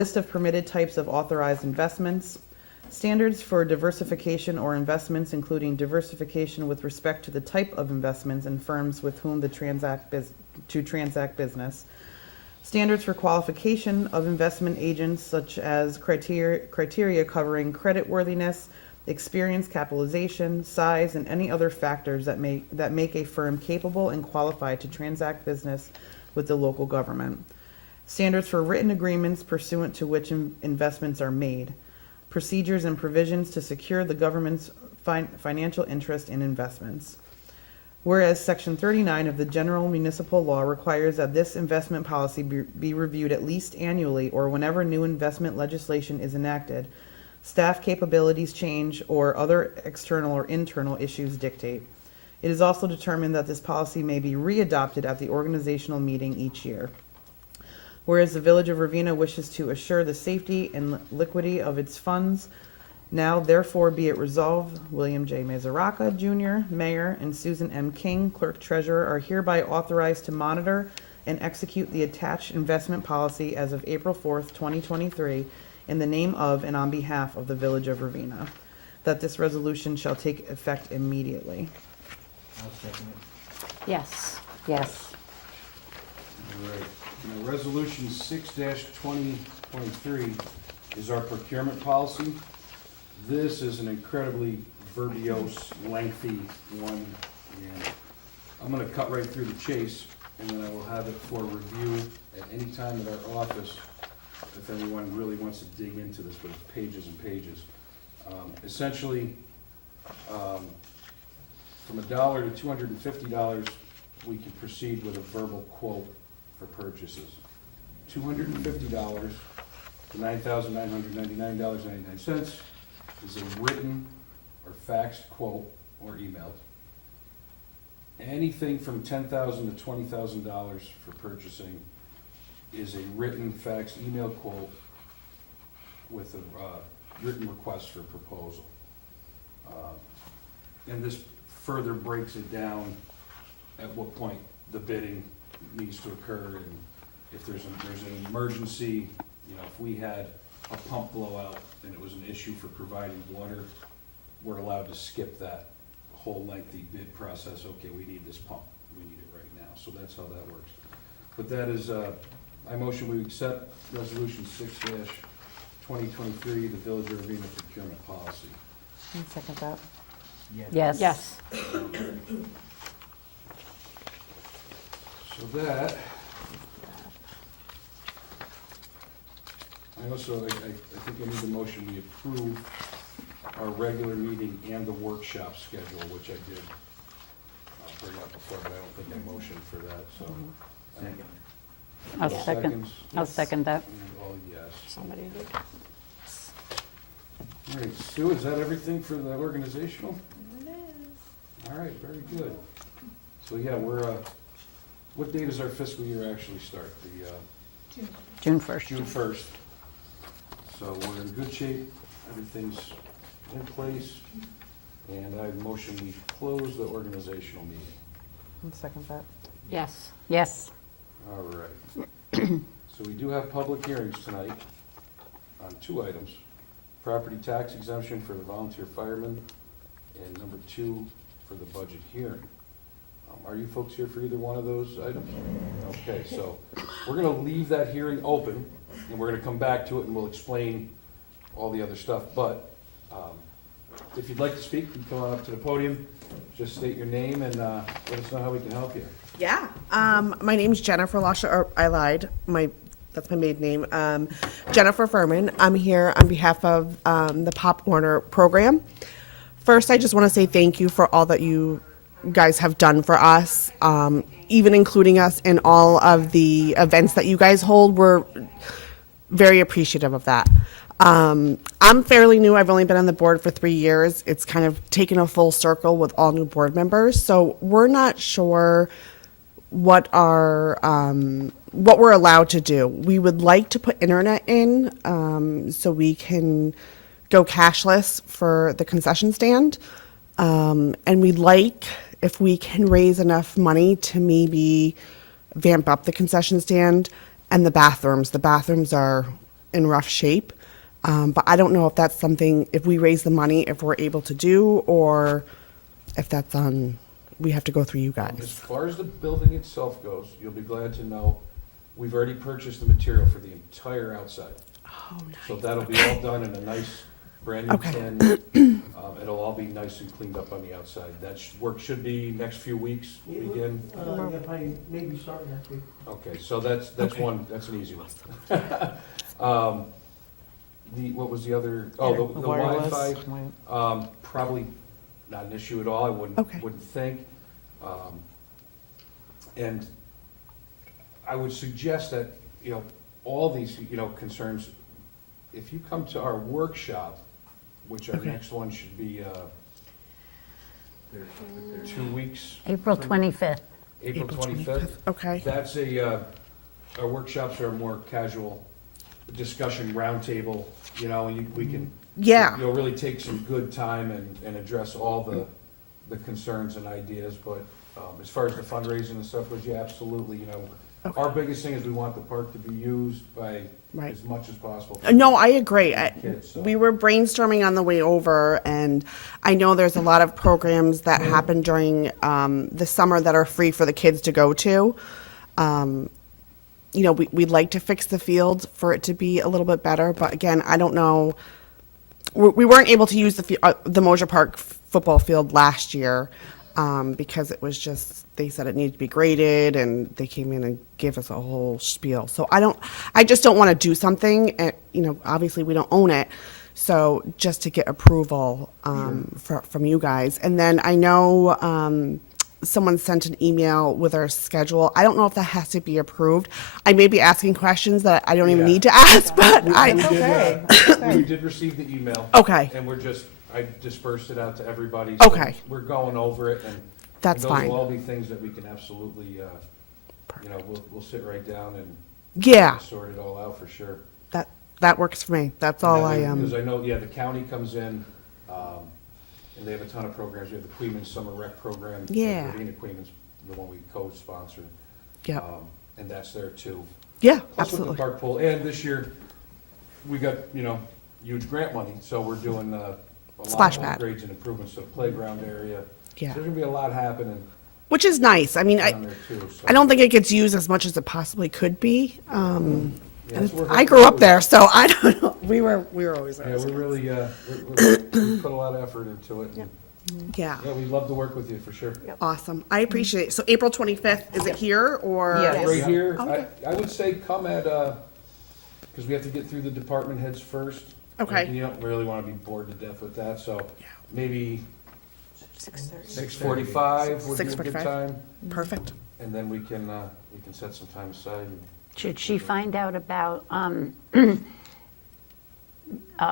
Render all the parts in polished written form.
List of permitted types of authorized investments, standards for diversification or investments, including diversification with respect to the type of investments and firms with whom to transact business, standards for qualification of investment agents, such as criteria covering creditworthiness, experience, capitalization, size, and any other factors that make a firm capable and qualified to transact business with the local government. Standards for written agreements pursuant to which investments are made. Procedures and provisions to secure the government's financial interest in investments. Whereas Section 39 of the General Municipal Law requires that this investment policy be reviewed at least annually or whenever new investment legislation is enacted, staff capabilities change, or other external or internal issues dictate. It is also determined that this policy may be re-adopted at the organizational meeting each year. Whereas the Village of Ravena wishes to assure the safety and liquidity of its funds, now therefore be it resolved, William J. Mazaraca Jr., Mayor, and Susan M. King, Clerk-Treasurer, are hereby authorized to monitor and execute the attached investment policy as of April 4th, 2023, in the name of and on behalf of the Village of Ravena. That this resolution shall take effect immediately. I'll second it. Yes. Yes. All right. Now, Resolution 6-2023 is our procurement policy. This is an incredibly verbose, lengthy one, and I'm going to cut right through the chase, and then I will have it for review at any time at our office if anyone really wants to dig into this, but it's pages and pages. Essentially, from $1 to $250, we can proceed with a verbal quote for purchases. $250 to $9,999.99 is a written or faxed quote or emailed. Anything from $10,000 to $20,000 for purchasing is a written, faxed, email quote with a written request for proposal. And this further breaks it down at what point the bidding needs to occur, and if there's an emergency, you know, if we had a pump blowout and it was an issue for providing water, we're allowed to skip that whole lengthy bid process. Okay, we need this pump, we need it right now. So that's how that works. But that is, I motion we accept Resolution 6-2023, the Village of Ravena procurement policy. I'll second that. Yes. Yes. So that, I think I need a motion, we approve our regular meeting and the workshop schedule, which I did bring up before, but I don't think I motioned for that, so. Second. I'll All second. seconds? I'll second that. And all yes. Somebody did. All right, Sue, is that everything for the organizational? It is. All right, very good. So, yeah, we're, what date does our fiscal year actually start? The, June 1st. June 1st. So we're in good shape, everything's in place, and I motion we close the organizational meeting. I'll second that. Yes. Yes. All right. So we do have public hearings tonight on two items. Property tax exemption for the volunteer firemen, and number 2 for the budget hearing. Are you folks here for either one of those items? Okay, so we're gonna leave that hearing open, and we're gonna come back to it and we'll explain all the other stuff, but if you'd like to speak, you can come on up to the podium, just state your name and let us know how we can help you. Yeah, my name's Jennifer Lasha, or I lied, that's my maiden name, Jennifer Furman. I'm here on behalf of the Pop Warner program. First, I just want to say thank you for all that you guys have done for us, even including us in all of the events that you guys hold. We're very appreciative of that. I'm fairly new. I've only been on the board for 3 years. It's kind of taken a full circle with all new board members. So we're not sure what we're allowed to do. We would like to put internet in so we can go cashless for the concession stand. And we'd like, if we can raise enough money to maybe vamp up the concession stand and the bathrooms. The bathrooms are in rough shape. But I don't know if that's something, if we raise the money, if we're able to do, or if that's on, we have to go through you As guys. far as the building itself goes, you'll be glad to know, we've already purchased the material for the entire outside. Oh, So nice. that'll be all done in a nice, brand-new Okay. tin. It'll all be nice and cleaned up on the outside. That work should be next few weeks, begin. Yeah, probably, maybe start next week. Okay, so that's Okay. one, that's an easy one. What was the other, oh, the Wi-Fi, probably not an issue at all, I Okay. wouldn't think. And I would suggest that, all these, concerns, if you come to our workshop, which our Okay. next one should be, 2 weeks, April 25th. April 25th. Okay, That's our workshops are a more casual discussion roundtable, and we can. yeah, You'll really take some good time and address all the concerns and ideas, but, as far as the fundraising and stuff goes, yeah, absolutely, Okay. Our biggest thing is we want the park to be used by Right. as much as possible. no, I agree. Kids, so. We were brainstorming on the way over, and I know there's a lot of programs that happen during the summer that are free for the kids to go to. We'd like to fix the field for it to be a little bit better, but again, I don't know. We weren't able to use the Mosier Park football field last year because it was just, they said it needed to be graded, and they came in and gave us a whole spiel. So I just don't want to do something, and, obviously we don't own it. So just to get approval from you guys. And then I know someone sent an email with our schedule. I don't know if that has to be approved. I may be asking questions that I don't even Yeah. need to ask, but We I, did, we did receive the email. okay, And I dispersed it out to everybody. Okay. We're going over it, and that's those fine. will all be things that we can absolutely, we'll sit right down and Yeah, sort it all out for sure. that works for me. That's all Because I know, the county comes in, and they have a ton of programs. We have the Queens Summer Rec Program. Yeah. Ravena Queens, the one we co-sponsor. Yeah, And that's there too. yeah, Plus with the absolutely. park pool, and this year, we got, huge grant money, so we're doing, a lot Splash of pad. upgrades and improvements to the playground area. So Yeah, there's gonna be a lot happening which is nice. I mean, down there too, so. I don't think it gets used as much as it possibly could be. Yeah, And it's worth I it. grew up there, so I don't know. We were always Yeah, there. we're really, we put a lot of effort into it. and, Yeah, Yeah, we'd love to work with you, for sure. awesome. I appreciate it. So April 25th, is it here or? Yeah. Right here, Okay. I would say come at, because we have to get through the department heads first. Okay. And you don't really want to be bored to death with that, so Yeah. maybe 6:30. 6:45 would be a good 6:45. time. Perfect. And then we can set some time aside. Should she find out about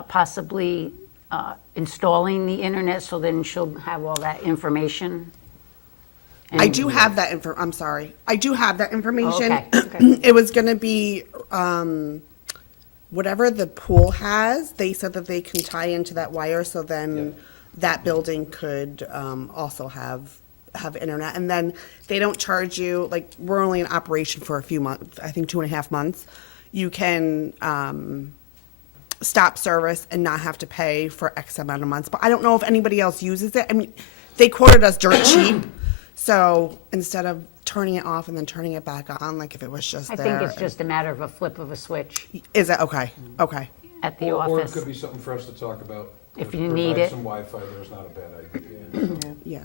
possibly installing the internet, so then she'll have all that information? I And- do have that I'm sorry. I do have that information. Okay. It was gonna be, whatever the pool has, they said that they can tie into that wire, so then Yeah. that building could, also have internet. And then they don't charge you, like, we're only in operation for a few months, I think 2.5 months. You can, stop service and not have to pay for X amount of months. But I don't know if anybody else uses it. I mean, they quoted us dirt cheap. So instead of turning it off and then turning it back on, like if it was just I there. think it's just a matter of a flip of a switch Is it? Okay, okay. at the Or it office. could be something for us to talk about. If To you need provide it. some Wi-Fi, there's not a bad idea. Yeah.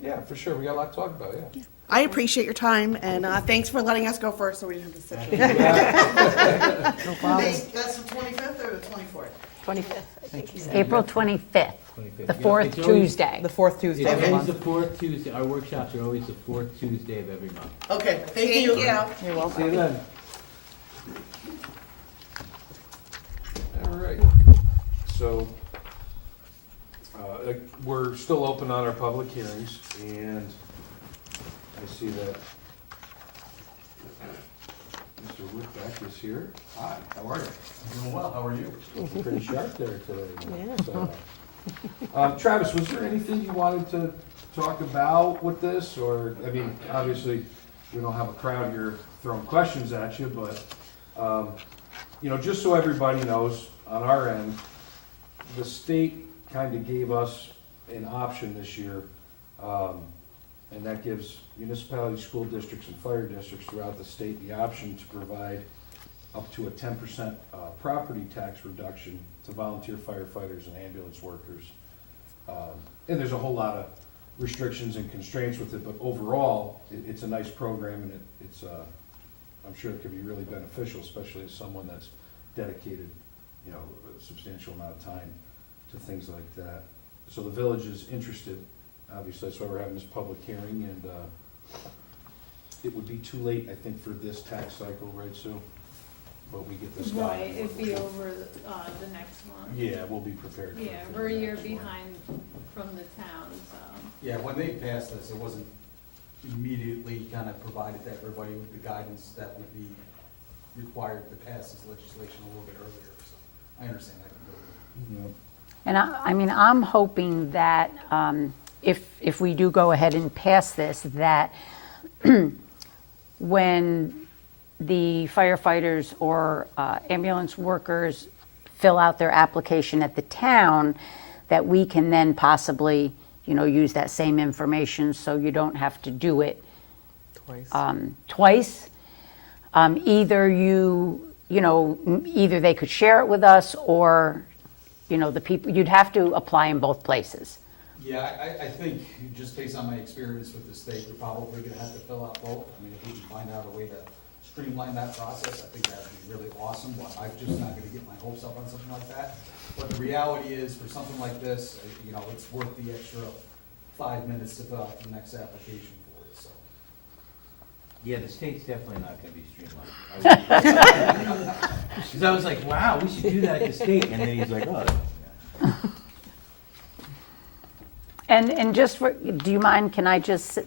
Yeah, for sure, we got a lot to talk about, yeah. I appreciate your time, and thanks for letting us go first so we didn't have to sit here. No problem. That's the 25th or the 24th? 25th, I think he said. April 25th, 25th. the Yeah, fourth it's always- Tuesday. The fourth Tuesday of It's the always month. the fourth Tuesday, our workshops are always the fourth Tuesday of every month. Okay, thank you. You're welcome. See you then. All right, so, we're still open on our public hearings, and I see that Mr. Whitbeck is here. Hi, how are you? I'm doing well, how are you? Looking pretty sharp there today. So, Travis, was there anything you wanted to talk about with this, or, I mean, obviously, we don't have a crowd here throwing questions at you, but, you know, just so everybody knows, on our end, the state kind of gave us an option this year, and that gives municipalities, school districts, and fire districts throughout the state the option to provide up to a 10% property tax reduction to volunteer firefighters and ambulance workers. And there's a whole lot of restrictions and constraints with it, but overall, it's a nice program, and it's I'm sure it could be really beneficial, especially as someone that's dedicated, you know, a substantial amount of time to things like that. So the village is interested, obviously, that's why we're having this public hearing, and it would be too late, I think, for this tax cycle, right, Sue? But we get this done. Right, it'd be over the next one. Yeah, we'll be prepared for Yeah, for we're a the year next one. behind from the towns. Yeah, when they passed this, it wasn't immediately kind of provided to everybody with the guidance that would be required to pass this legislation a little bit earlier, so I understand that completely. Yeah. And I mean, I'm hoping that if we do go ahead and pass this, that when the firefighters or ambulance workers fill out their application at the town, that we can then possibly, you know, use that same information so you don't have to do it twice. Either either they could share it with us, or, you know, the people, you'd have to apply in both places. Yeah, I think, just based on my experience with the state, we're probably gonna have to fill out both. I mean, if we can find out a way to streamline that process, I think that'd be really awesome, but I'm just not gonna get my hopes up on something like that. But the reality is, for something like this, you know, it's worth the extra 5 minutes to fill out the next application for it, so. Yeah, the state's definitely not gonna be streamlined. Cause I was like, wow, we should do that at the state, and then he's like, oh. Yeah. And just for, do you mind, can I just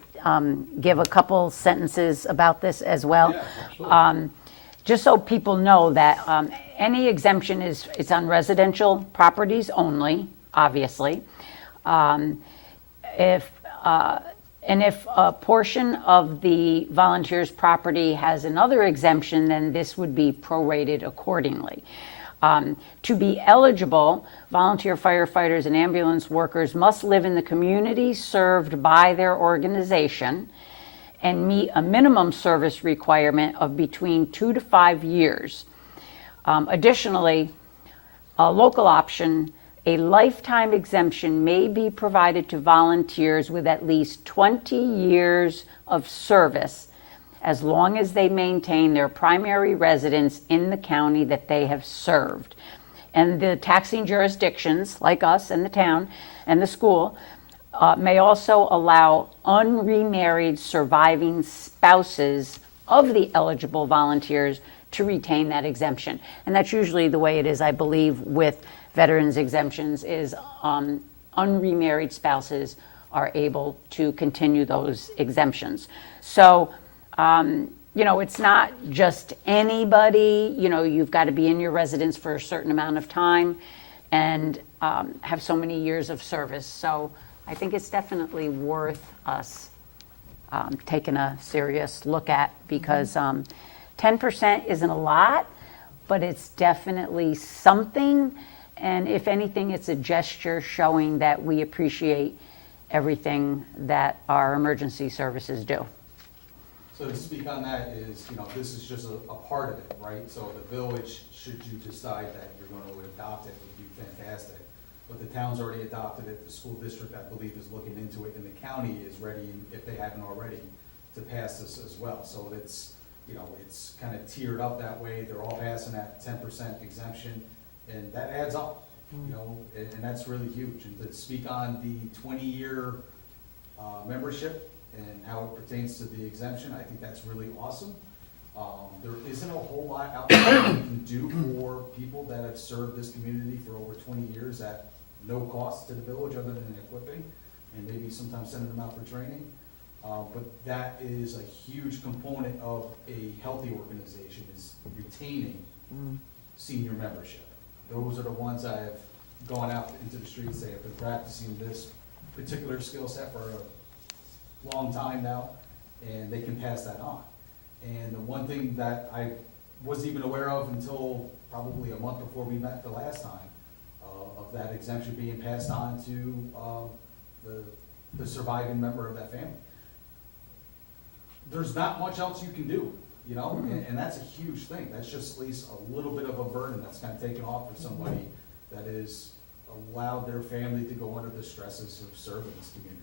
give a couple sentences about this as well? Yeah, absolutely. Just so people know that any exemption it's on residential properties only, obviously. If a portion of the volunteer's property has another exemption, then this would be prorated accordingly. To be eligible, volunteer firefighters and ambulance workers must live in the community served by their organization and meet a minimum service requirement of between 2 to 5 years. Additionally, a local option, a lifetime exemption may be provided to volunteers with at least 20 years of service, as long as they maintain their primary residence in the county that they have served. And the taxing jurisdictions, like us and the town and the school, may also allow unremarried surviving spouses of the eligible volunteers to retain that exemption. And that's usually the way it is, I believe, with veterans exemptions, is unremarried spouses are able to continue those exemptions. So, you know, it's not just anybody. You know, you've got to be in your residence for a certain amount of time and have so many years of service. So I think it's definitely worth us taking a serious look at, because 10% isn't a lot, but it's definitely something. And if anything, it's a gesture showing that we appreciate everything that our emergency services do. So to speak on that is, you know, this is just a part of it, right? So the village, should you decide that you're gonna adopt it, would be fantastic. But the town's already adopted it, the school district, I believe, is looking into it, and the county is ready, if they haven't already, to pass this as well. So it's, you know, it's kind of tiered up that way, they're all passing that 10% exemption, and that adds up, you know, and that's really huge. And to speak on the 20-year membership and how it pertains to the exemption, I think that's really awesome. There isn't a whole lot out there that you can do for people that have served this community for over 20 years at no cost to the village, other than equipping and maybe sometimes sending them out for training. But that is a huge component of a healthy organization, is retaining senior membership. Those are the ones I have gone out into the streets, they have been practicing this particular skill set for a long time now, and they can pass that on. And the one thing that I wasn't even aware of until probably a month before we met the last time, of that exemption being passed on to the surviving member of that family. There's not much else you can do, you know, and that's a huge thing. That's just at least a little bit of a burden that's kind of taken off for somebody that is allowed their family to go under the stresses of serving this community.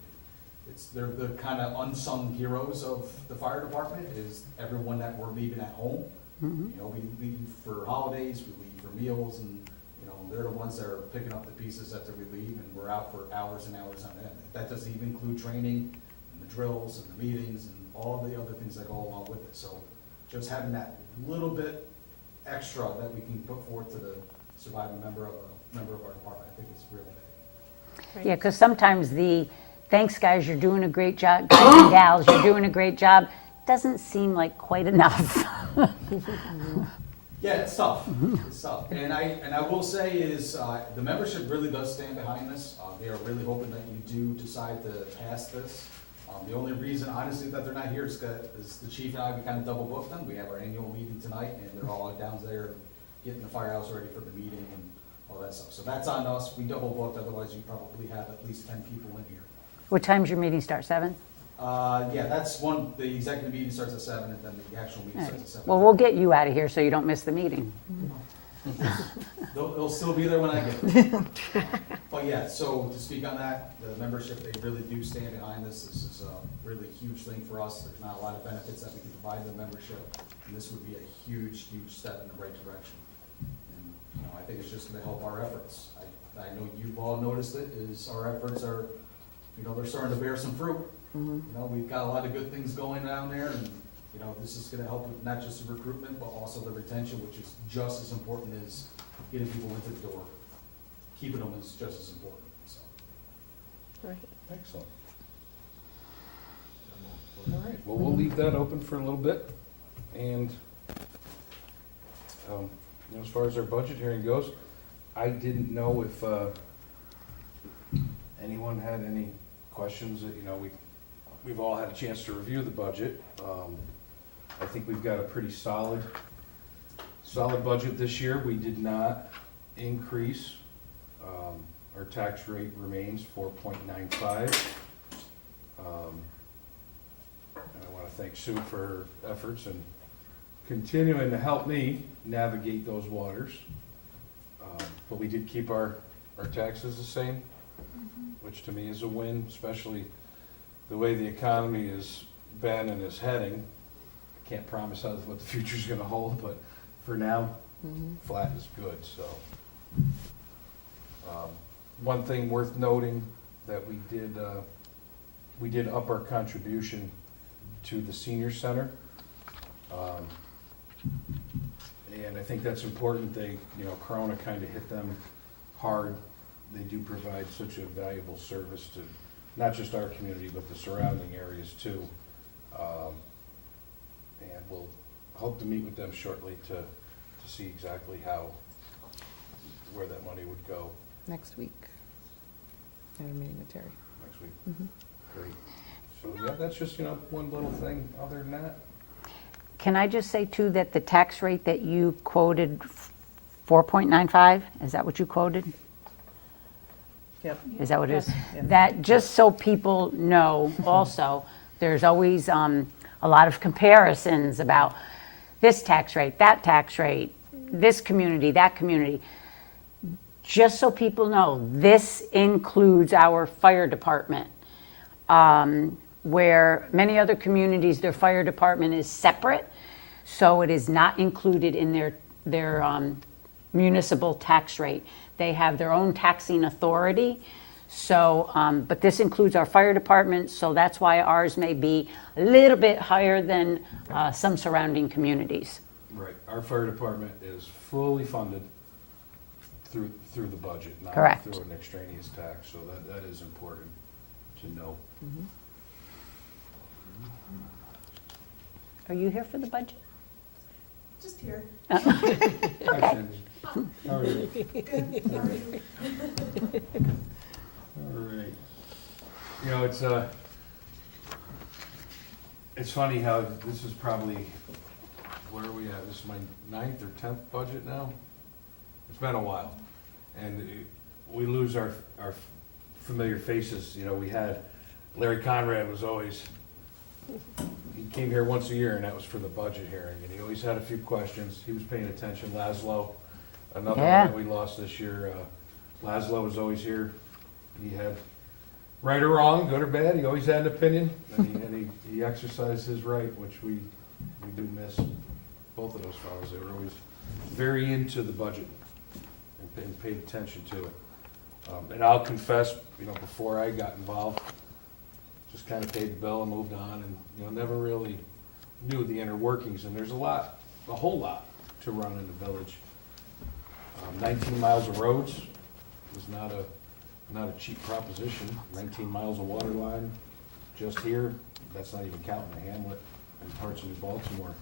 They're the kind of unsung heroes of the fire department, is everyone that we're leaving at home. You know, we leave for holidays, we leave for meals, and, you know, they're the ones that are picking up the pieces after we leave, and we're out for hours and hours on end. That doesn't even include training, and the drills, and the meetings, and all the other things that go along with it. So just having that little bit extra that we can put forth to the surviving member of our department, I think is really big. Yeah, because sometimes the, thanks guys, you're doing a great job, guys and gals, you're doing a great job, doesn't seem like quite enough. Yeah, it's tough. It's tough. And I will say is, the membership really does stand behind this. They are really hoping that you do decide to pass this. The only reason, honestly, that they're not here is the chief and I, we kind of double booked them. We have our annual meeting tonight, and they're all down there getting the firehouse ready for the meeting and all that stuff. So that's on us. We double booked, otherwise you probably have at least 10 people in here. What time's your meeting start, 7? Yeah, that's one, the executive meeting starts at 7, and then the actual meeting starts at 7. Well, we'll get you out of here so you don't miss the meeting. They'll still be there when I get there. But yeah, so to speak on that, the membership, they really do stand behind this. This is a really huge thing for us. There's not a lot of benefits that we can provide the membership, and this would be a huge, huge step in the right direction. And, you know, I think it's just gonna help our efforts. I know you've all noticed it, is our efforts are, you know, they're starting to bear some fruit. You know, we've got a lot of good things going down there, and, you know, this is gonna help with not just the recruitment, but also the retention, which is just as important as getting people into the door. Keeping them is just as important, so. Excellent. All right, well, we'll leave that open for a little bit. And you know, as far as our budget hearing goes, I didn't know if anyone had any questions. You know, we've all had a chance to review the budget. I think we've got a pretty solid budget this year. We did not increase. Our tax rate remains 4.95. And I want to thank Sue for her efforts and continuing to help me navigate those waters. But we did keep our taxes the same, which to me is a win, especially the way the economy has been and is heading. I can't promise what the future's gonna hold, but for now, flat is good, so. One thing worth noting that we did up our contribution to the senior center. And I think that's important. They, you know, Corona kind of hit them hard. They do provide such a valuable service to not just our community, but the surrounding areas too. And we'll hope to meet with them shortly to see exactly where that money would go Next week. I have a meeting with Terry. next week. Great. So, yeah, that's just, you know, one little thing. Other than that, Can I just say too that the tax rate that you quoted, 4.95, is that what you quoted? Yep. Is that what it is? Yeah. That, just so people know also, there's always a lot of comparisons about this tax rate, that tax rate, this community, that community. Just so people know, this includes our fire department. Where many other communities, their fire department is separate, so it is not included in their municipal tax rate. They have their own taxing authority, so, but this includes our fire department, so that's why ours may be a little bit higher than some surrounding communities. right, our fire department is fully funded through the budget, not Correct. through an extraneous tax, so that is important to know. Are you here for the budget? Just here. Hi, Cindy. How are you? All right. You know, it's funny how this is probably, where are we at? This is my 9th or 10th budget now? been a while. And we lose our familiar faces. You know, we had Larry Conrad was always, he came here once a year, and that was for the budget hearing, and he always had a few questions. He was paying attention. Laszlo, another one Yeah. that we lost this year. Laszlo was always here. He had, right or wrong, good or bad, he always had an opinion, and he exercised his right, which we do miss both of those fellows. They were always very into the budget and paid attention to it. And I'll confess, you know, before I got involved, just kind of paid the bill and moved on, and, you know, never really knew the inner workings, and there's a whole lot to run in the village. 19 miles of roads was not a cheap proposition. 19 miles of water line just here, that's not even counting the hamlet and parts of New Baltimore.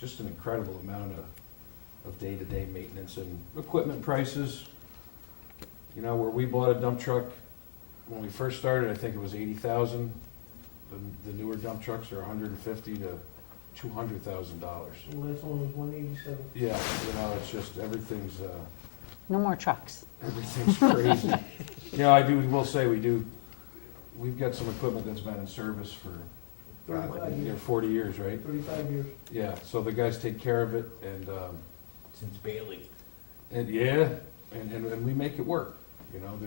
Just an incredible amount of day-to-day maintenance and equipment prices. You know, where we bought a dump truck, when we first started, I think it was 80,000. The newer dump trucks are 150 to $200,000. The last one was 187. Yeah, you know, it's just, everything's No more trucks. crazy. You know, will say we've got some equipment that's been in service for 35 years. 40 years, right? 35 years. Yeah, so the guys take care of it, and, Since Bailey. and we make it work. You know,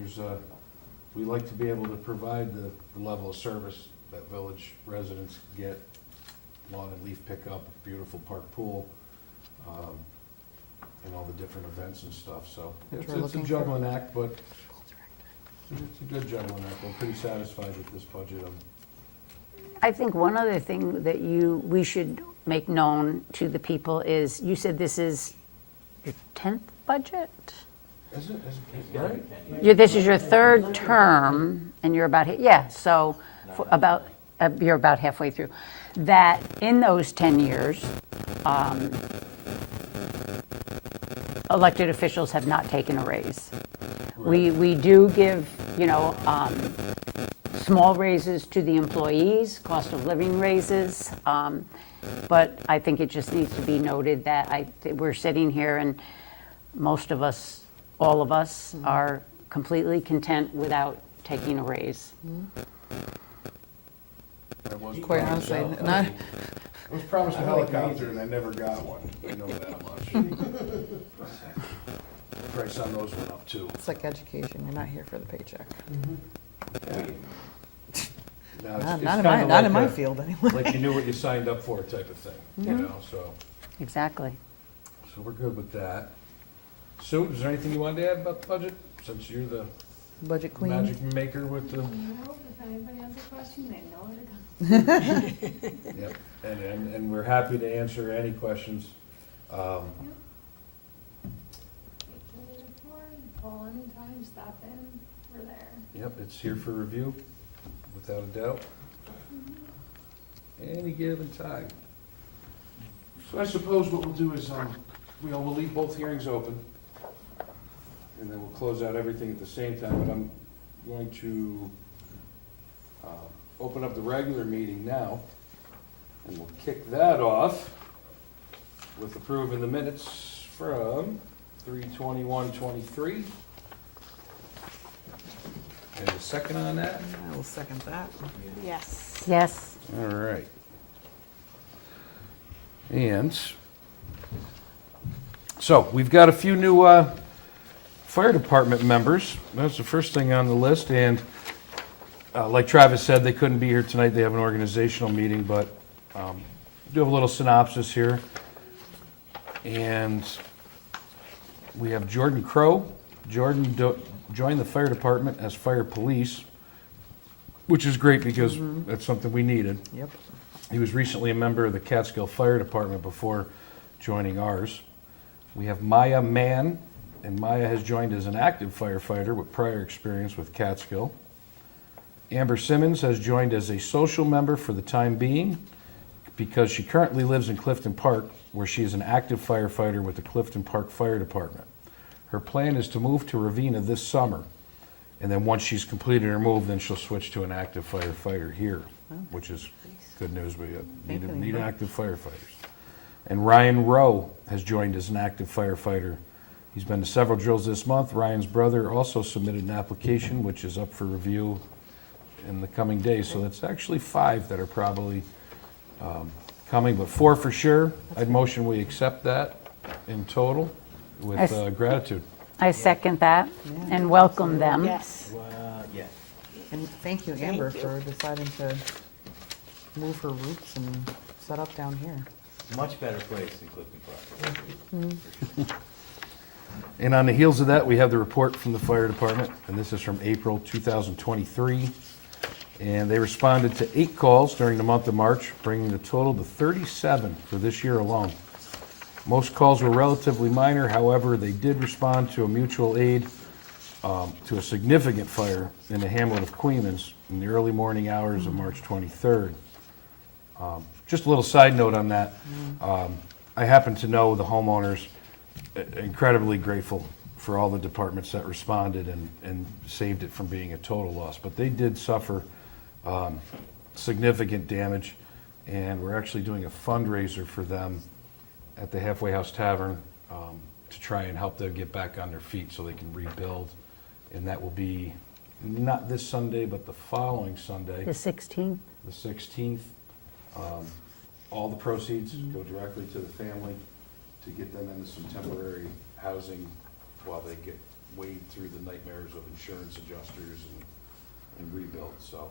we like to be able to provide the level of service that village residents get. Lawn and leaf pickup, beautiful park pool, and all the different events and stuff, so. Which It's we're a looking for. juggling act, but it's a good juggling act. I'm pretty satisfied with this budget. I think one other thing that we should make known to the people is, you said this is your 10th budget? Is it, right? This is your third term, and you're about, so you're about halfway through. That in those 10 years, elected officials have not taken a raise. We do give, small raises to the employees, cost of living raises, but I think it just needs to be noted that we're sitting here and most of us, all of us, are completely content without taking a raise. I was Quite promised honestly, a helicopter. not- I was promised a helicopter and I never got one. I know that much. Price on those went up too. It's like education, you're not here for the paycheck. Now, it's Not kinda not like in my a- field, anyway. Like you knew what you signed up for type of thing, you know, so Exactly. we're good with that. Sue, is there anything you wanted to add about the budget, since you're the Budget queen. magic maker with the, No, if anybody has a question, they know where to go. yep, and we're happy to answer any questions. Call anytime, stop in, we're there. Yep, it's here for review, without a doubt. Any given time. So I suppose what we'll do is, we'll leave both hearings open, and then we'll close out everything at the same time, but I'm going to open up the regular meeting now, and we'll kick that off with approving the minutes from 3/21/23. And a second on that? I will second that. Yes. Yes. All right. And so we've got a few new fire department members. That's the first thing on the list. And like Travis said, they couldn't be here tonight. They have an organizational meeting, but do have a little synopsis here. And we have Jordan Crow. Jordan joined the fire department as fire police, which is great because that's something we needed. Yep. He was recently a member of the Catskill Fire Department before joining ours. We have Maya Mann, and Maya has joined as an active firefighter with prior experience with Catskill. Amber Simmons has joined as a social member for the time being because she currently lives in Clifton Park, where she is an active firefighter with the Clifton Park Fire Department. Her plan is to move to Ravena this summer, and then once she's completed her move, then she'll switch to an active firefighter here, which is good news. We need active firefighters. And Ryan Rowe has joined as an active firefighter. He's been to several drills this month. Ryan's brother also submitted an application, which is up for review in the coming days. So that's actually 5 that are probably coming, but 4 for sure. I'd motion we accept that in total with gratitude. I second that and welcome them. Yes. Yeah. And thank you, Amber, for deciding to move her roots and set up down here. Much better place than Clifton Park. And on the heels of that, we have the report from the fire department, and this is from April 2023. And they responded to 8 calls during the month of March, bringing the total to 37 for this year alone. Most calls were relatively minor, however, they did respond to a mutual aid to a significant fire in the hamlet of Queens in the early morning hours of March 23rd. Just a little side note on that. I happen to know the homeowners, incredibly grateful for all the departments that responded and saved it from being a total loss. But they did suffer significant damage, and we're actually doing a fundraiser for them at the Halfway House Tavern to try and help them get back on their feet so they can rebuild. And that will be not this Sunday, but the following Sunday, The 16th? the 16th. All the proceeds go directly to the family to get them into some temporary housing while they get wade through the nightmares of insurance adjusters and rebuild. So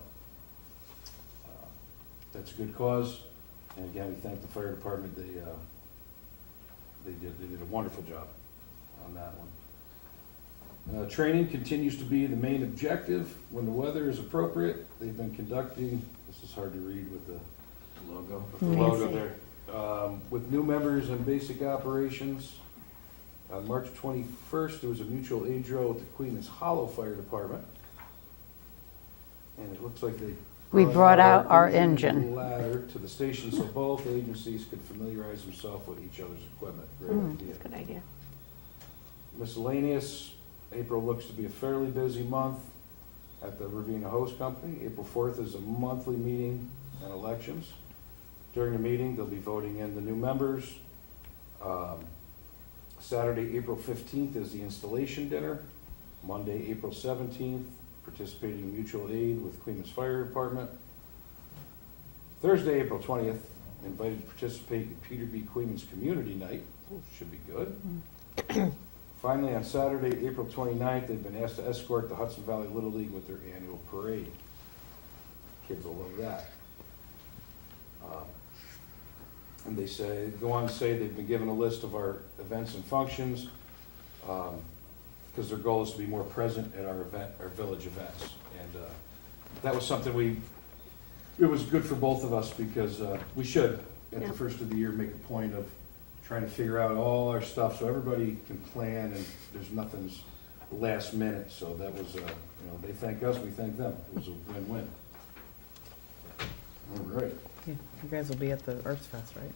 that's a good cause. And again, we thank the fire department. They did a wonderful job on that one. Training continues to be the main objective when the weather is appropriate. They've been conducting, this is hard to read with the Logo. logo there, with new members and basic operations. On March 21st, there was a mutual aid drill with the Queens Hollow Fire Department. And it looks like they We brought out our engine. ladder to the station so both agencies could familiarize themselves with each other's equipment. Great idea. Good idea. Miscellaneous, April looks to be a fairly busy month at the Ravena Hose Company. April 4th is a monthly meeting and elections. During the meeting, they'll be voting in the new members. Saturday, April 15th is the installation dinner. Monday, April 17th, participating in mutual aid with Queens Fire Department. Thursday, April 20th, invited to participate in Peter B. Queens Community Night. Should be good. Finally, on Saturday, April 29th, they've been asked to escort the Hudson Valley Little League with their annual parade. Kids will love that. And they go on to say they've been given a list of our events and functions, because their goal is to be more present at our village events. And that was something it was good for both of us, because we should, at the first of the year, make a point of trying to figure out all our stuff so everybody can plan and there's nothing's last minute. So that was, they thank us, we thank them. It was a win-win. All right. Yeah, you guys will be at the Arts Fest, right?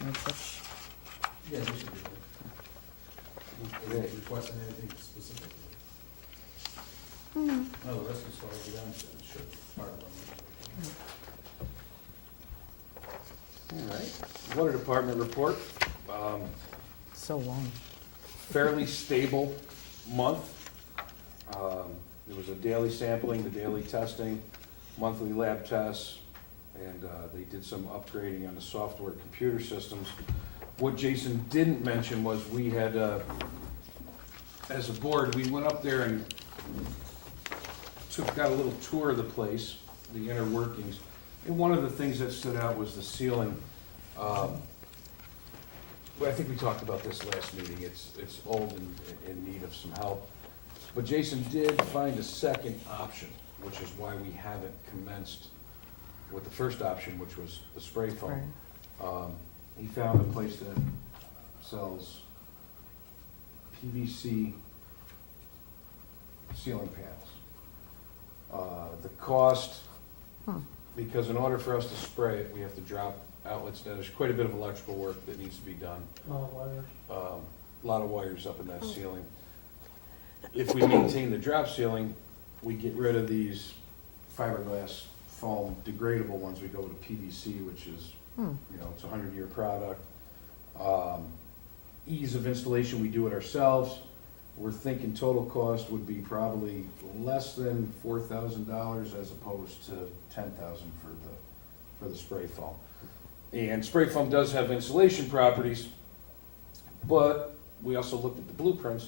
That's it. Yeah, we should do that. Are you requesting anything specific? No, the rescue squad will be done, so it should, part of them. All right. Water Department report. So long. Fairly stable month. There was a daily sampling, the daily testing, monthly lab tests, and they did some upgrading on the software computer systems. What Jason didn't mention was we had, as a board, we went up there and got a little tour of the place, the inner workings. And one of the things that stood out was the ceiling. Well, I think we talked about this last meeting. It's old and in need of some help. But Jason did find a second option, which is why we haven't commenced with the first option, which was the spray foam. He found a place that sells PVC ceiling panels. The cost, because in order for us to spray it, we have to drop outlets. Now, there's quite a bit of electrical work that needs to be done. A lot of wires up in that ceiling. If we maintain the drop ceiling, we get rid of these fiberglass foam degradable ones. We go to PVC, which is You know, it's a 100-year product. Ease of installation, we do it ourselves. We're thinking total cost would be probably less than $4,000 as opposed to $10,000 for the spray foam. And spray foam does have insulation properties, but we also looked at the blueprints.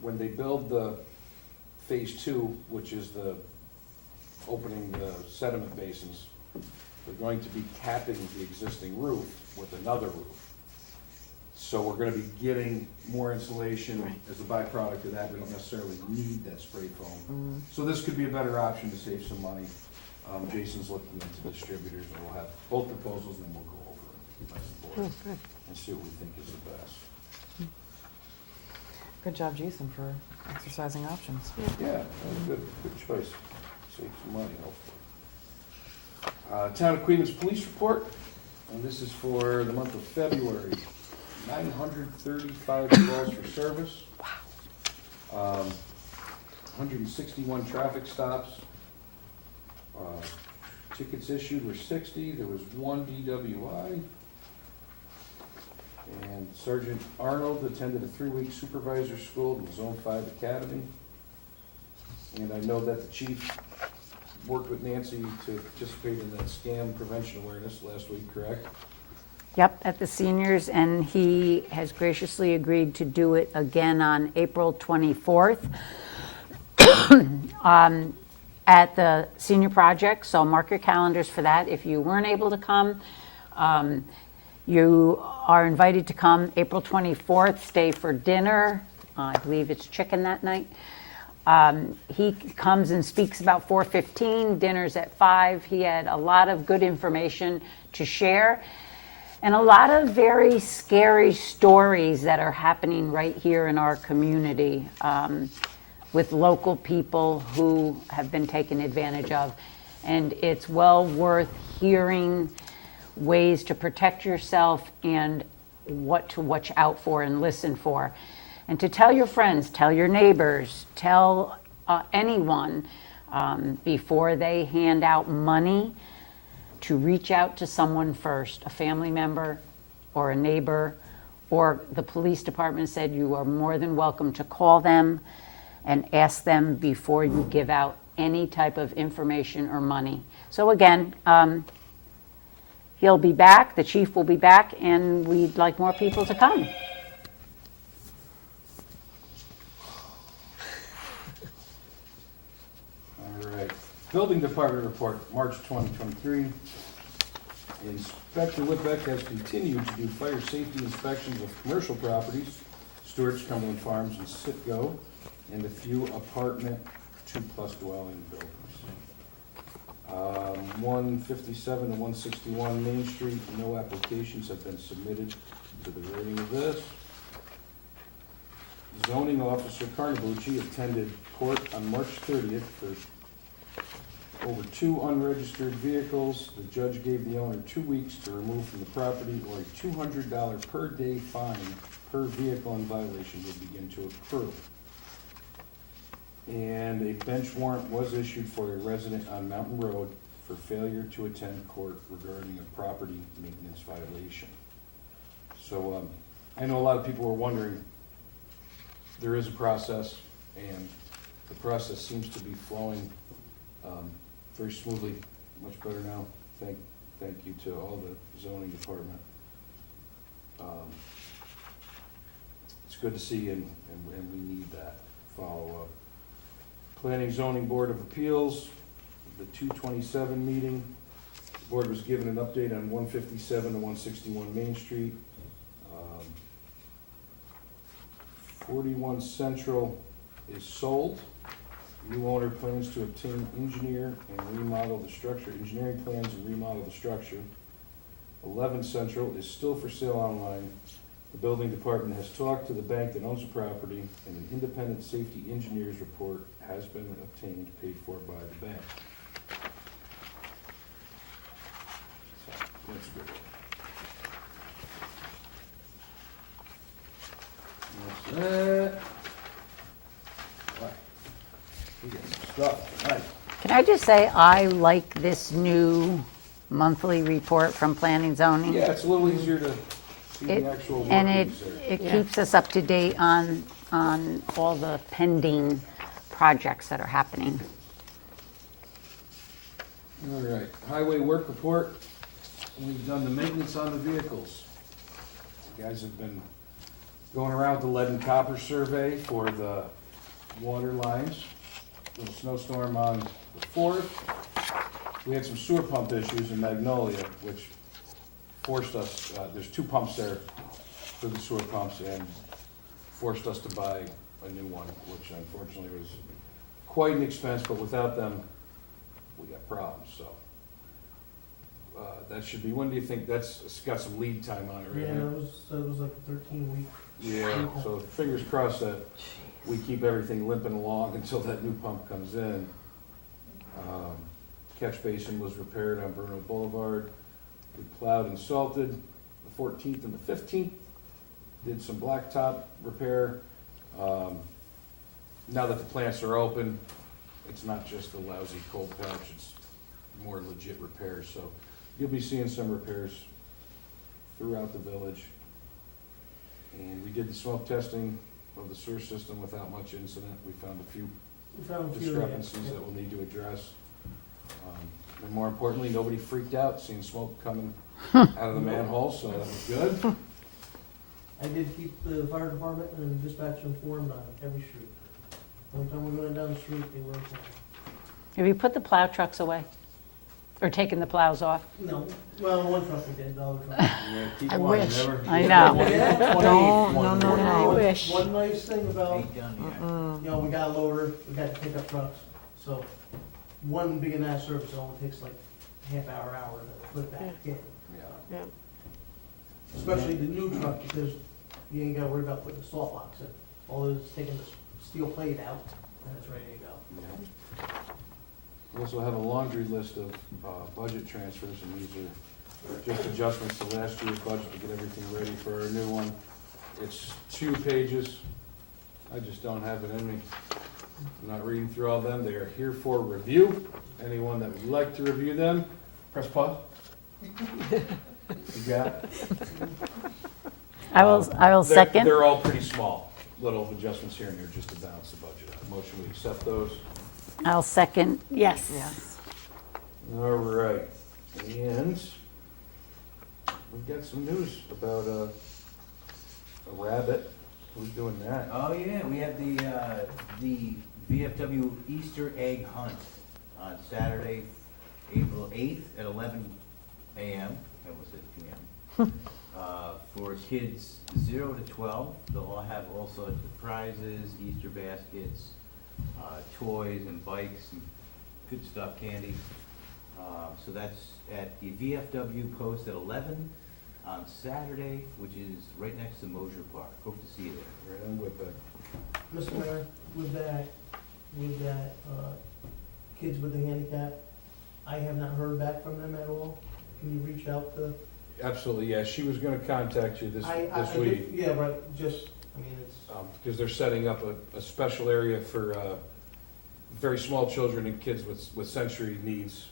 When they build the phase 2, which is the opening the sediment basins, they're going to be capping the existing roof with another roof. So we're gonna be getting more insulation as a byproduct of that. We don't necessarily need that spray foam. So this could be a better option to save some money. Jason's looking into distributors, and we'll have both proposals, and then we'll go over it as a board and see what we think is the best. Good job, Jason, for exercising options. Yeah, that was good choice. Save some money, hopefully. Town of Queens Police Report, and this is for the month of February. 935 calls for service. 161 traffic stops. Tickets issued were 60. There was 1 DWI. And Sergeant Arnold attended a 3-week supervisor school in the Zone 5 Academy. And I know that the chief worked with Nancy to participate in that scam prevention awareness last week, correct? Yep, at the seniors, and he has graciously agreed to do it again on April 24th at the senior project, so mark your calendars for that. If you weren't able to come, you are invited to come April 24th, stay for dinner. I believe it's chicken that night. He comes and speaks about 4:15, dinner's at 5. He had a lot of good information to share, and a lot of very scary stories that are happening right here in our community with local people who have been taken advantage of. And it's well worth hearing ways to protect yourself and what to watch out for and listen for. And to tell your friends, tell your neighbors, tell anyone before they hand out money, to reach out to someone first, a family member or a neighbor, or the police department said you are more than welcome to call them and ask them before you give out any type of information or money. So again, he'll be back, the chief will be back, and we'd like more people to come. All right. Building Department report, March 2023. Inspector Whitbeck has continued to do fire safety inspections of commercial properties, Stewart's, Cumberland Farms, and Citgo, and a few apartment 2+ dwelling buildings. 157 and 161 Main Street, no applications have been submitted to the rating of this. Zoning Officer Carnabucci attended court on March 30th for over 2 unregistered vehicles. The judge gave the owner 2 weeks to remove from the property, or a $200 per day fine per vehicle in violation would begin to accrue. And a bench warrant was issued for a resident on Mountain Road for failure to attend court regarding a property maintenance violation. So I know a lot of people were wondering, there is a process, and the process seems to be flowing very smoothly, much better now. Thank you to all the zoning department. It's good to see, and we need that follow-up. Planning Zoning Board of Appeals, the 227 meeting. The board was given an update on 157 to 161 Main Street. 41 Central is sold. New owner plans to obtain engineering plans and remodel the structure. 11 Central is still for sale online. The building department has talked to the bank that owns the property, and an independent safety engineer's report has been obtained, paid for by the bank. So, that's good. That's that. All right. We got some stuff. All right. Can I just say, I like this new monthly report from planning zoning. Yeah, it's a little easier to see It- the actual And workings there. it keeps us up to date on all the pending projects that are happening. All right, highway work report. We've done the maintenance on the vehicles. You guys have been going around the lead and copper survey for the water lines. Little snowstorm on the 4th. We had some sewer pump issues in Magnolia, which forced us, there's 2 pumps there for the sewer pumps, and forced us to buy a new one, which unfortunately was quite an expense, but without them, we got problems, so. That should be, when do you think, it's got some lead time on it, right? Yeah, that was like a 13-week. Yeah, so fingers crossed that we keep everything limping along until that new pump comes in. Catch basin was repaired on Bruno Boulevard. We plowed and salted the 14th and the 15th. Did some blacktop repair. Now that the plants are open, it's not just a lousy cold patch, it's more legit repairs. So you'll be seeing some repairs throughout the village. And we did the smoke testing of the sewer system without much incident. We found a few We found a few, discrepancies that we'll need to address. And more importantly, nobody freaked out seeing smoke coming out of the manhole, so that was good. I did keep the fire department and dispatch informed on every street. One time we went down the street, they were informed. Have you put the plow trucks away? Or taken the plows off? No, well, one truck we did, the other truck. Yeah, keep I going, wish. never- I know. Yeah, Don't, no. wish. One nice thing about, Ain't done yet. you know, we got a loader, we got the pickup trucks, so one big enough service only takes like hour to put it back in. Yeah. Especially the new truck, because you ain't gotta worry about putting the salt box in. All it is taking the steel plate out, and it's ready to go. Yeah. We also have a laundry list of budget transfers, and these are just adjustments to last year's budget to get everything ready for our new one. It's 2 pages. I just don't have it in me. I'm not reading through all of them. They are here for review. Anyone that would like to review them, press pause. You got it? I will They're- second. They're all pretty small, little adjustments here and there just to balance the budget out. Motion, we accept those. I'll second, yes. Yes. All right, and we've got some news about a rabbit. Who's doing that? Oh, yeah, we have the VFW Easter egg hunt on Saturday, April 8th at 11 a.m., I almost said p.m. For kids 0 to 12. They'll all have all sorts of prizes, Easter baskets, toys and bikes and good stuff, candy. So that's at the VFW post at 11 on Saturday, which is right next to Mosier Park. Hope to see you there. Right on with that. Mr. Mayor, with that, kids with the handicap, I have not heard back from them at all. Can you reach out to? Absolutely, yeah, she was gonna contact you this I week, did- Yeah, right, just, I mean, it's, because they're setting up a special area for, very small children and kids with sensory needs.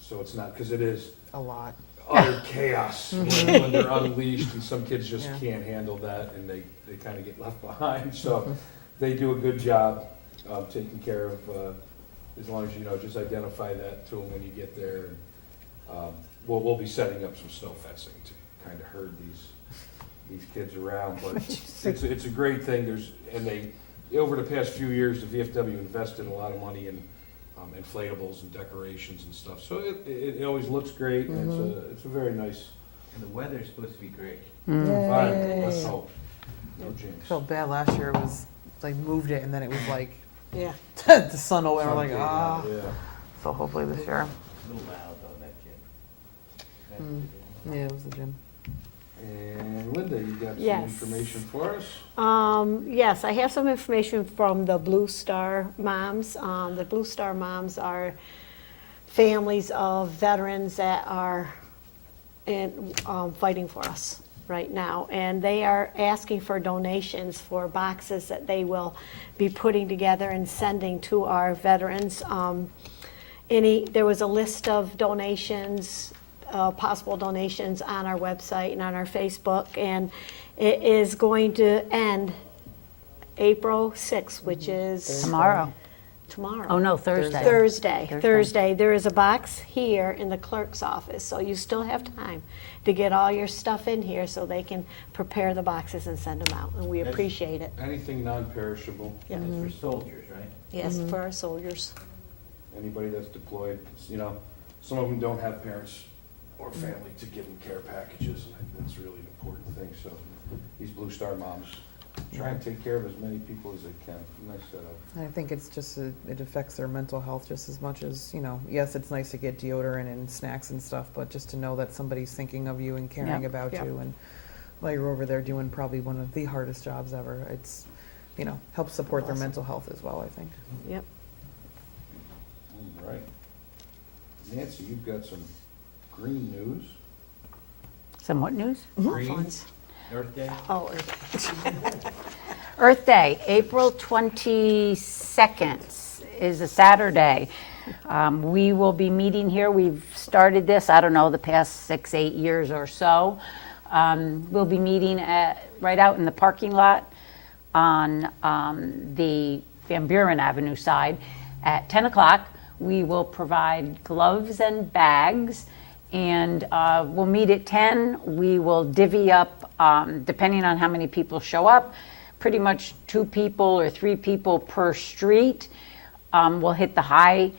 So it's not, because it is A lot. utter chaos when they're unleashed, and some kids just Yeah. can't handle that, and they kind of get left behind. So they do a good job of taking care of, as long as you know, just identify that to them when you get there. And, we'll be setting up some snow fencing to kind of herd these kids around, but it's a great thing. Over the past few years, the VFW invested a lot of money in inflatables and decorations and stuff. So it always looks great, and it's a very nice. And the weather's supposed to be great. Fine, let's hope. No jinx. Felt bad last year. It was like moved it and then it was like Yeah. the sun over. We're like, Sun came ah. out, yeah. So hopefully this year. A little loud though, that kid. That's Mm. the Yeah, it was the gym. And Linda, you got some Yes. information for us? Yes, I have some information from the Blue Star Moms. The Blue Star Moms are families of veterans that are fighting for us right now. And they are asking for donations for boxes that they will be putting together and sending to our veterans. There was a list of donations possible donations on our website and on our Facebook. And it is going to end April 6th, which is Tomorrow. tomorrow. Oh, no, Thursday. Thursday. There is a box here in the clerk's office, so you still have time to get all your stuff in here so they can prepare the boxes and send them out, and we Yes. appreciate it. Anything non-perishable, Yeah. It's for soldiers, right? Yes, for our soldiers. anybody that's deployed, you know, some of them don't have parents or family to give them care packages, and I think that's really an important thing, so these Blue Star moms try and take care of as many people as they can. Nice setup. I think it's just, it affects their mental health just as much as, yes, it's nice to get deodorant and snacks and stuff, but just to know that somebody's thinking of you and caring Yeah. about Yeah. you, and while you're over there doing probably one of the hardest jobs ever, it's, helps support their Awesome. mental health as well, I think. Yep. All right. Nancy, you've got some green news. Some what news? Green. Funds. Earth Day? Oh, Earth Day, April 22nd is a Saturday. We will be meeting here. We've started this, I don't know, the past 6, 8 years or so. We'll be meeting right out in the parking lot on the Van Buren Avenue side at 10 o'clock. We will provide gloves and bags, and we'll meet at 10. We will divvy up, depending on how many people show up, pretty much 2 people or 3 people per street. We'll hit the high,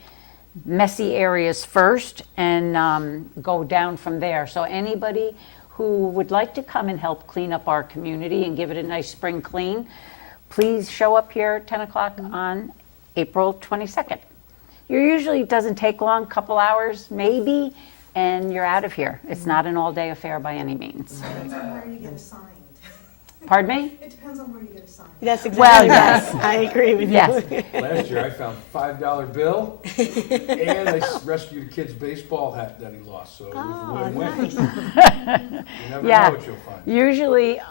messy areas first and go down from there. So anybody who would like to come and help clean up our community and give it a nice spring clean, please show up here at 10 o'clock on April 22nd. Usually it doesn't take long, couple hours maybe, and you're out of here. It's not an all-day affair by any means. Depends on where you get assigned. Pardon me? It depends on where you get assigned. that's exactly Well, right. yes. I agree with you. Yes. Last year, I found $5 bill, and I rescued a kid's baseball hat that he lost, so it was Oh, a win-win. nice. You never Yeah. know what you'll find. Usually,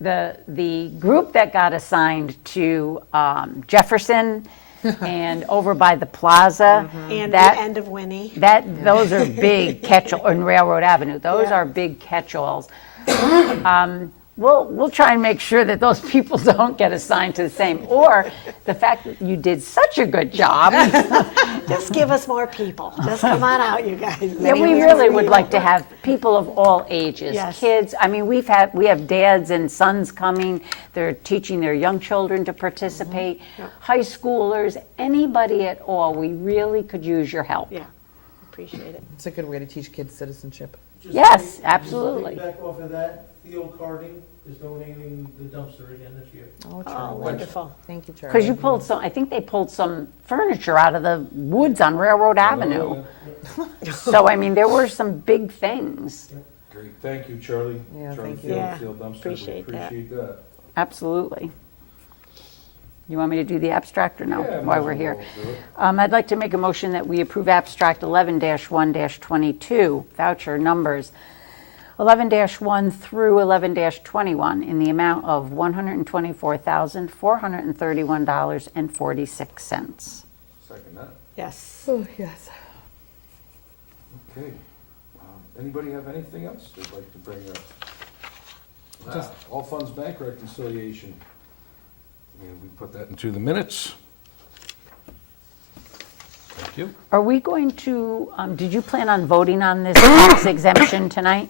the group that got assigned to Jefferson and over by the plaza, And that the end of Winnie. those are big catch-all, on Railroad Avenue, those Yeah. are big catch-alls. We'll try and make sure that those people don't get assigned to the same, or the fact that you did such a good job. Just give us more people. Just come on out, you guys. Yeah, we really would like to have people of all ages, Yes. kids. I mean, we have dads and sons coming. They're teaching their young children to participate. High schoolers, anybody at all. We really could use your help. Yeah, appreciate it. It's a good way to teach kids citizenship. Just Yes, to absolutely. Back off of that, Theo Carding is donating the dumpster again this year. Oh, Oh, Charlie. wonderful. Thank you, Charlie. Because you pulled some, I think they pulled some furniture out of the woods on Railroad Avenue. So, I mean, there were some big things. Great, thank you, Charlie. Yeah, Charlie thank you. Field, Yeah, Field Dumpster, we appreciate that. appreciate that. Absolutely. You want me to do the abstract or no, Yeah, might while as we're well here? roll through it. I'd like to make a motion that we approve abstract 11-1-22, voucher numbers 11-1 through 11-21 in the amount of $124,431.46. Second that. Yes. Oh, yes. Okay. Anybody have anything else they'd like to bring up? All funds bank reconciliation. And we put that into the minutes. Thank you. Are we going to, did you plan on voting on this tax exemption tonight?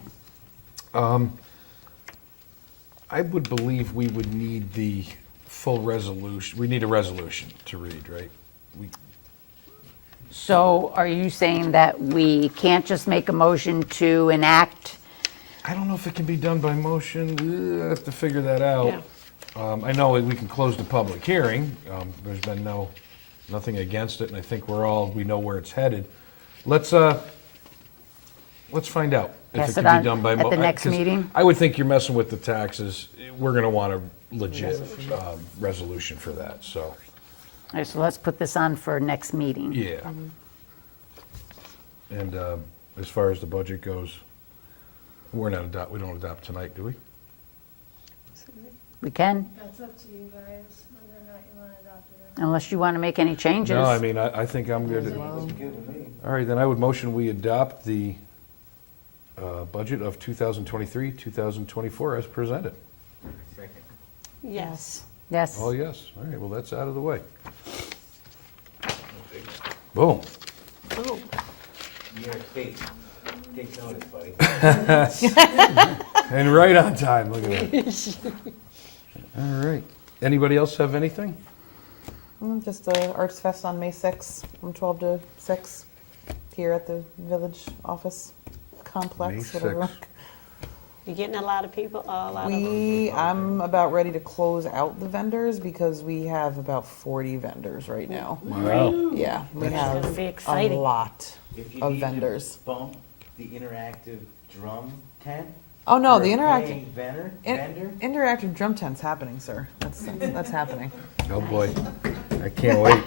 I would believe we would need the full resolution. We need a resolution to read, right? So are you saying that we can't just make a motion to enact? I don't know if it can be done by motion. I have to figure that out. Yeah. I know we can close the public hearing. There's been nothing against it, and I think we know where it's headed. Let's find out if Pass it it can on be done by. at the next meeting? I would think you're messing with the taxes. We're gonna want a legit resolution for that, so, All right, so let's put this on for next meeting. yeah. And as far as the budget goes, we don't adopt tonight, do we? We can, That's up to you guys, whether or not you want to adopt it or not. unless you want to make any changes. No, I mean, I think I'm good. All right, then I would motion we adopt the budget of 2023, 2024 as presented. Second. Yes. Yes. Oh, yes. All right, well, that's out of the way. Boom. Oh, New York State, take notice, buddy. And right on time, look at that. All right. Anybody else have anything? Just the Arts Fest on May 6th from 12 to 6 here at the village office complex. May whatever. 6th. you're getting a lot of people, a lot of, I'm about ready to close out the vendors because we have about 40 vendors right now. Wow. Yeah, we That's have gonna be a exciting. lot If you of need to vendors. bump the interactive drum tent. Oh no, for the a interactive paying vendor, in- vendor, interactive drum tent's happening, sir. That's happening. Oh, boy. I can't wait.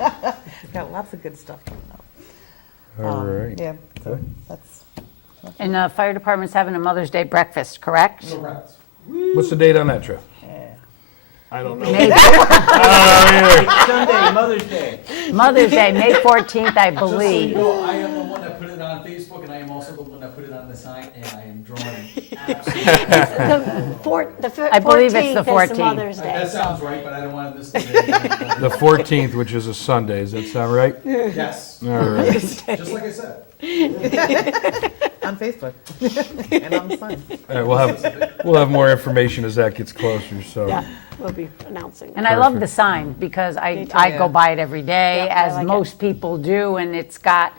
Got lots of good stuff coming up. All right. Yeah, so that's. And the fire department's having a Mother's Day breakfast, correct? Correct. What's the date on that, Trev? I don't know. May- Sunday, Mother's Day. Mother's Day, May 14th, I Just so you believe. know, I am the one that put it on Facebook, and I am also the one that put it on the sign, and I am drawing absolutely. I believe it's the 14th is 14th. Mother's Day. That so- sounds right, but I don't want to miss the The 14th, which is a Sunday. Does that sound right? Yes, All right. just like I said. On Facebook and on the sign. All right, we'll have more information as that gets closer, so. Yeah, we'll be announcing. And I love the sign because I go by it every day, Yeah, I as like it. most people do, and it's got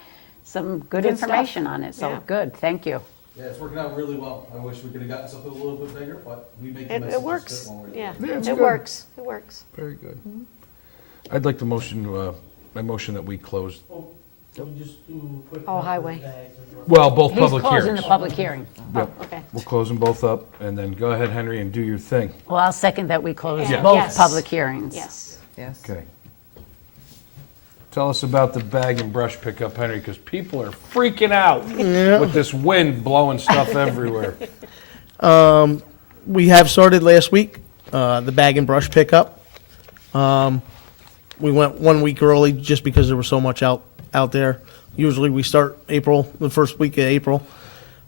some good Good stuff. information on it, so Yeah. good, thank you. Yeah, it's working out really well. I wish we could have gotten something a little bit bigger, but we make the It messages works, fit when we're yeah, Yeah, it's it good. works, it works. Very good. I'd like to motion, my motion that we close, Well, can we just do a quick? Oh, note for highway. the bags and- well, both He's public closing hearings. the public hearing. Yep. Okay. We'll close them both up, and then go ahead, Henry, and do your thing. Well, I'll second that we close Yeah. both Yes. public hearings. Yes. Yes. Okay. Tell us about the bag and brush pickup, Henry, because people are freaking out with this wind blowing stuff everywhere. We have started last week, the bag and brush pickup. We went 1 week early just because there was so much out there. Usually we start April, the first week of April.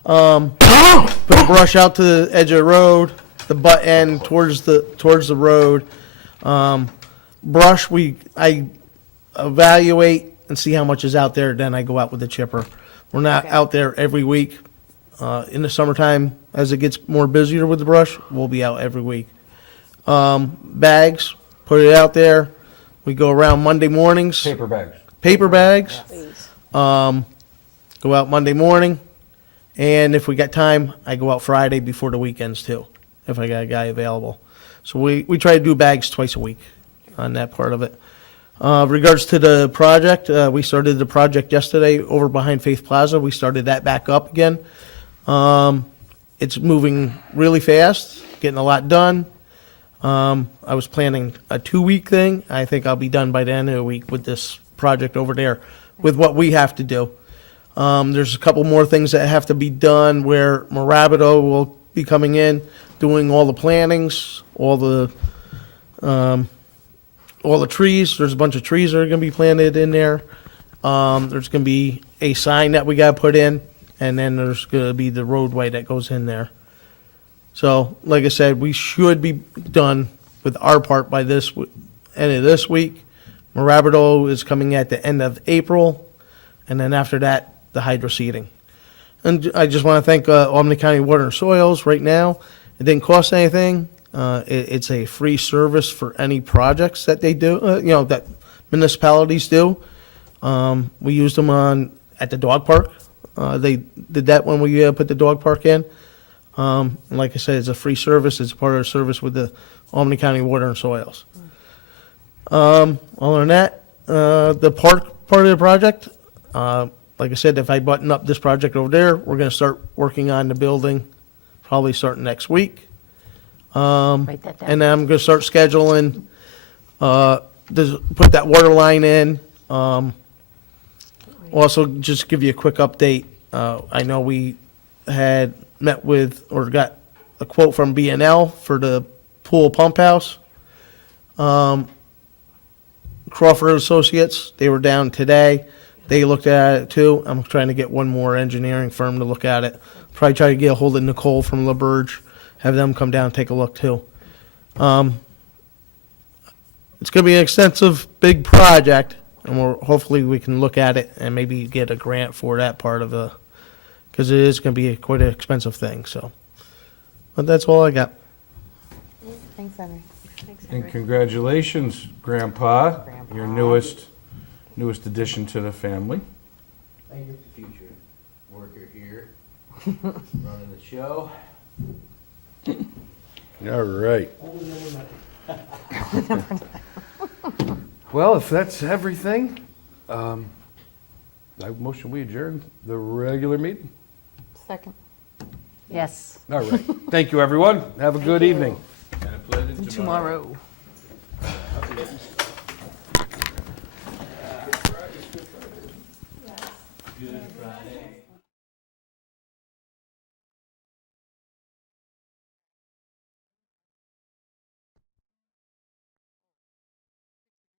Put the brush out to the edge of the road, the butt end towards the road. Brush, I evaluate and see how much is out there, then I go out with the chipper. We're not Okay. out there every week. In the summertime, as it gets more busier with the brush, we'll be out every week. Bags, put it out there. We go around Monday mornings, Paper bags. paper bags. Please. Go out Monday morning, and if we got time, I go out Friday before the weekends too, if I got a guy available. So we try to do bags twice a week on that part of it. Regards to the project, we started the project yesterday over behind Faith Plaza. We started that back up again. It's moving really fast, getting a lot done. I was planning a 2-week thing. I think I'll be done by the end of the week with this project over there, with what we have to do. There's a couple more things that have to be done where Marabito will be coming in, doing all the plantings, all the trees. There's a bunch of trees that are gonna be planted in there. There's gonna be a sign that we gotta put in, and then there's gonna be the roadway that goes in there. So, like I said, we should be done with our part by this end of this week. Marabito is coming at the end of April, and then after that, the hydro seeding. And I just want to thank Albany County Water and Soils right now. It didn't cost anything. It's a free service for any projects that they do, that municipalities do. We used them at the dog park. They did that when we put the dog park in. And like I said, it's a free service. It's part of the service with the Albany County Water and Soils. Other than that, the park part of the project, like I said, if I button up this project over there, we're going to start working on the building, probably starting next week. Write that down. And then I'm going to start scheduling, put that water line in. Also, just give you a quick update. I know we had met with, or got a quote from B&L for the pool pump house. Crawford Associates, they were down today. They looked at it too. I'm trying to get one more engineering firm to look at it. Probably try to get a hold of Nicole from LaBerge, have them come down and take a look too. It's gonna be an extensive, big project, and hopefully we can look at it and maybe get a grant for that part of the, because it is gonna be quite an expensive thing, so. But that's all I got. Thanks, Henry. And congratulations, Grandpa, your newest addition to the family. Thank you. Future worker here, running the show. All right. Well, if that's everything, I motion we adjourn the regular meeting. Second. Yes. All right. Thank you, everyone. Have a good evening. And a pleasant tomorrow. Tomorrow.